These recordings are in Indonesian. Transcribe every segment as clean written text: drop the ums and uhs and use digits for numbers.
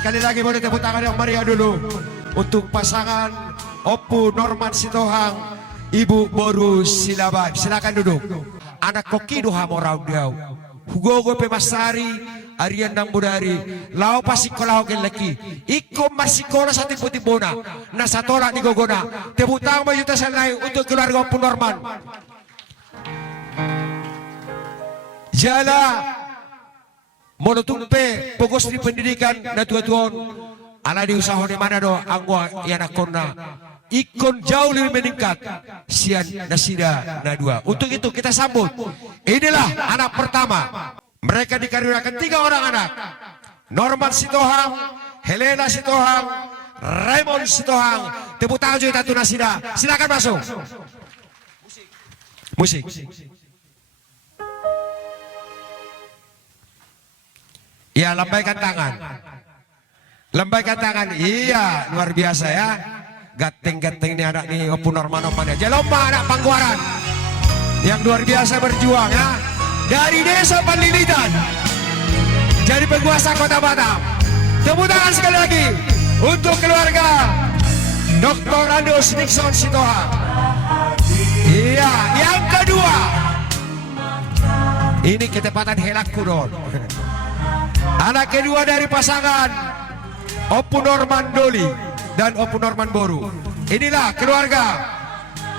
sekali lagi boleh tepuk tangan yang meriah dulu untuk pasangan Opu Norman Sitohang, Ibu Boru Silaban. Silakan duduk. Anak koki duha morau diau. Hugogo Pemasari, Arian Nang Budari, lau pasikolah hoken leki. Iko masikola sa tipu-tipuna. Nasa tola ni Gogona. Tepuk tangan majuta sanay untuk keluarga Opu Norman. Jala monotumpe pokos di pendidikan na tuan-tuan ala di usaha di mana do angwa yana kona ikon jauh lebih meningkat sian nasida na dua. Untuk itu kita sambut, inilah anak pertama. Mereka dikaruniakan 3 orang anak, Norman Sitohang, Helena Sitohang, Raymond Sitohang. Tepuk tangan juga Tatu Nasida. Silakan masuk. Musik. Ya, lambaikan tangan. Lambaikan tangan. Iya, luar biasa ya. Gateng-gateng ini anak nih Opu Norman ya. Jalomba anak Pangguaran yang luar biasa berjuang ya. Dari desa Panlilitan jadi penguasa kota Batam. Tepuk tangan sekali lagi untuk keluarga Dr. Andus Nixon Sitohang. Iya, yang kedua. Ini ketepatan Helak Kudon. Anak kedua dari pasangan Opu Norman Doli dan Opu Norman Boru. Inilah keluarga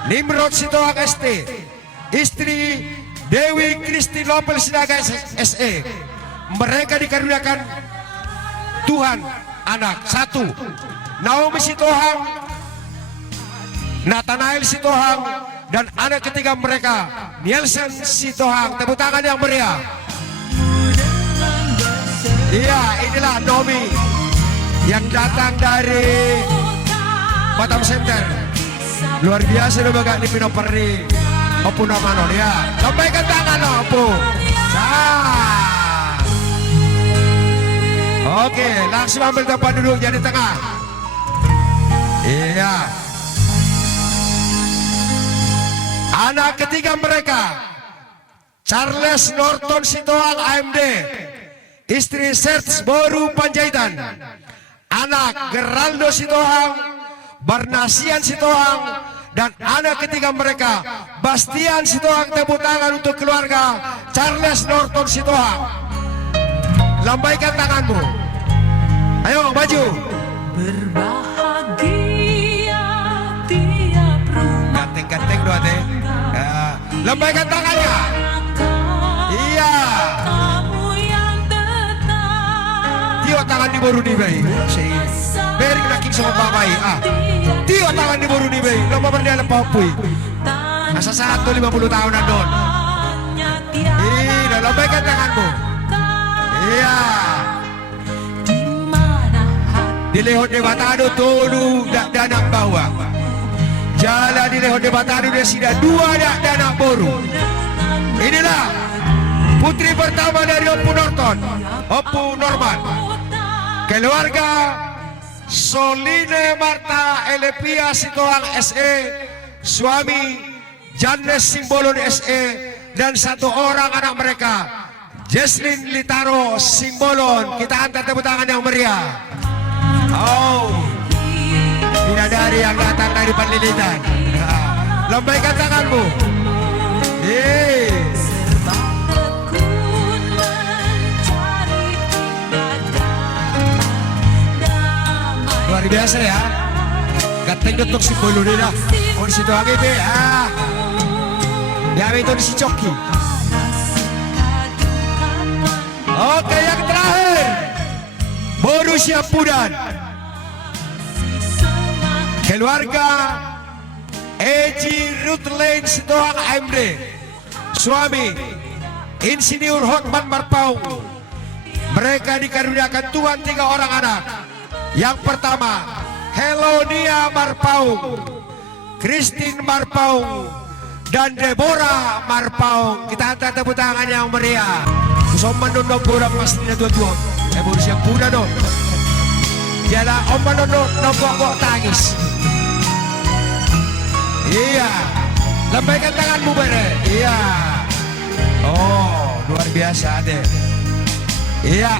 Nimrod Sitohang ST, istri Dewi Kristi Lopel Sinaga SE. Mereka dikaruniakan Tuhan anak 1, Naomi Sitohang, Nathanael Sitohang, dan anak ketiga mereka Nielsen Sitohang. Tepuk tangan yang meriah. Iya, inilah Nomi yang datang dari Batam Center. Luar biasa loh bagak di Pinoperi Opu Norman ya. Lambaikan tangan Opu. Nah. Oke, langsung ambil tempat duduk jadi tengah. Iya. Anak ketiga mereka Charles Norton Sitohang AMD, istri Serts Boru Panjaitan, anak Geraldo Sitohang, Barnasian Sitohang, dan anak ketiga mereka Bastian Sitohang. Tepuk tangan untuk keluarga Charles Norton Sitohang. Lambaikan tanganmu. Ayo maju. Berbahagia tiap rumah. Ganteng-ganteng doa teh. Lambaikan tangannya. Iya. Tio tangan di boru di bayi. Beri naking sama babai. Tio tangan di boru di bayi. Lomba berdialam papui. Masa 50 tahunan don. Iya, lambaikan tanganmu. Iya. Di lehot de Batado tolu dak danak bawang. Jala di lehot de Batado dia sida 2 dak danak boru. Inilah putri pertama dari Opu Norman. Keluarga Soline Marta Elepia Sitohang SE, suami Jannes Simbolon SE, dan 1 orang anak mereka Jesslyn Litaro Simbolon. Kita hantar tepuk tangan yang meriah. Oh, bidadari yang datang dari Panlilitan. Lambaikan tanganmu. Luar biasa ya. Gateng getok si bolu dia dah. Oh di situ lagi be. Ya itu di si Coki. Oke, yang terakhir Boru Siapudan. Keluarga Eji Rutlain Sitohang AMD, suami Insinyur Hotman Marpaung. Mereka dikaruniakan Tuhan 3 orang anak. Yang pertama Helonia Marpaung, Christine Marpaung, dan Deborah Marpaung. Kita hantar tepuk tangan yang meriah. Kusoman don kurang pastinya tuan-tuan. Boru Siapudan don. Jala oman don nongkok tangis. Iya, lambaikan tanganmu bere. Iya. Oh, luar biasa deh. Iya.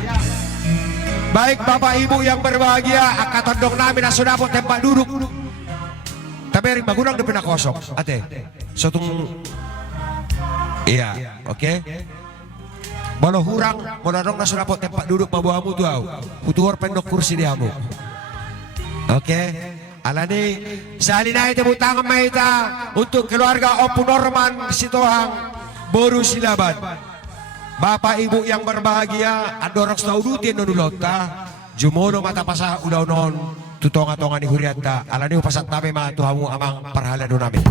Baik Bapak Ibu yang berbahagia, angkatan dong namin na sunapot tempat duduk. Tapi rin magulang na pinakosok. Ate, so tung... Iya, oke. Walau hurang, monarong na sunapot tempat duduk mabuhamu tuaw. Putuhor pendok kursi diamu. Oke. Alani, sa halinahe tebutangan maita untuk keluarga Opu Norman Sitohang Boru Silaban. Bapak Ibu yang berbahagia, andorok saudutin nonulota, jumono mata pasa udaw non, tutonga-tonga ni Hurianta, alani upasan tabi mga tuhamu amang parhala nunami.